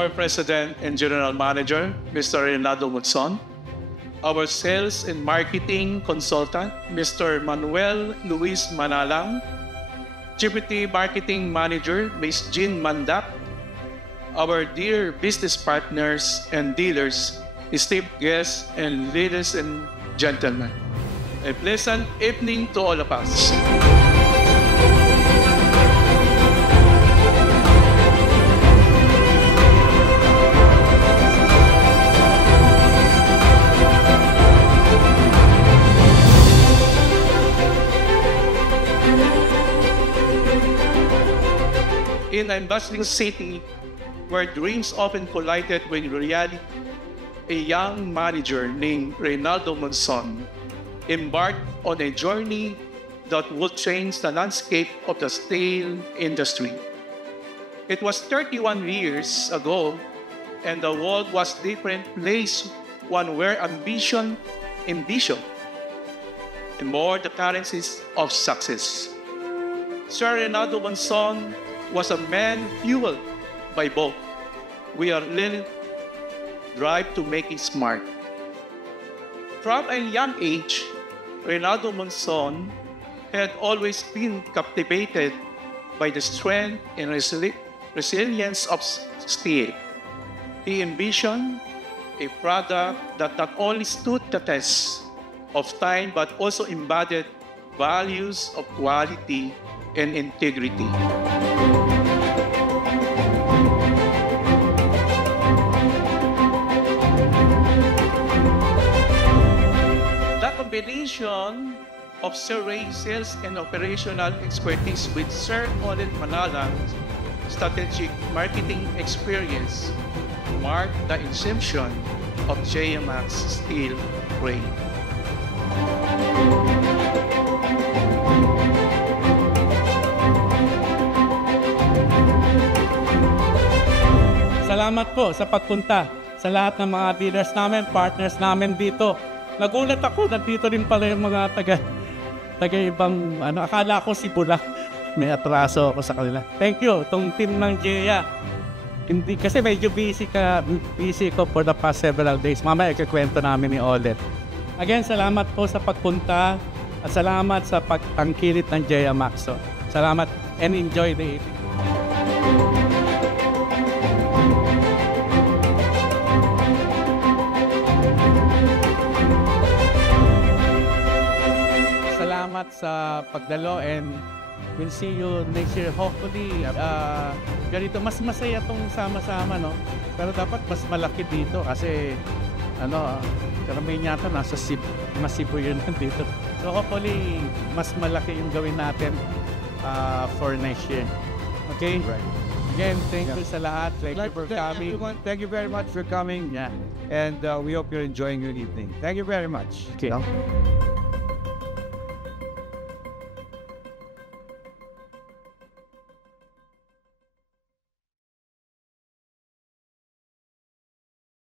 our President and General Manager, Mr. Reynaldo Monson, our Sales and Marketing Consultant, Mr. Manuel Luis Manalang, Deputy Marketing Manager, Ms. Jean Mandak, our dear business partners and dealers, esteemed guests, and ladies and gentlemen. A pleasant evening to all of us. In a bustling city where dreams often collided with reality, a young manager named Reynaldo Monson embarked on a journey that would change the landscape of the steel industry. It was 31 years ago, and the world was a different place, one where ambition and vision and more the currencies of success. Sir Reynaldo Monson was a man fueled by both. We are learning drive to make it smart. From a young age, Reynaldo Monson had always been captivated by the strength and resilience of steel. He envisioned a product that not only stood the test of time but also embodied values of quality and integrity. The combination of Sir Ray's sales and operational expertise with Sir Olet Manalang's strategic marketing experience marked the inception of JMX Steel Ray. Salamat po sa pagpunta sa lahat ng mga dealers namin, partners namin dito. Nagulat ako, nandito rin pala yung mga taga ibang, akala ko si Bula. May atraso ako sa kanila. Thank you, itong team ng JEA. Hindi, kasi medyo busy ko for the past several days. Mamaya ikakwento namin ni Olet. Again, salamat po sa pagpunta at salamat sa pagtangkilit ng JEA Maxo. Salamat and enjoy the evening. Salamat sa pagdalo and we'll see you next year. Hopefully, ganito, mas masaya itong sama-sama, no? Pero dapat mas malaki dito kasi, karamihan yata nasa Cebu yun dito. So hopefully, mas malaki yung gawin natin for next year. Okay? Right. Again, thank you sa lahat. Thank you for coming. Everyone, thank you very much for coming. Yeah. And we hope you're enjoying your evening. Thank you very much. Okay. No?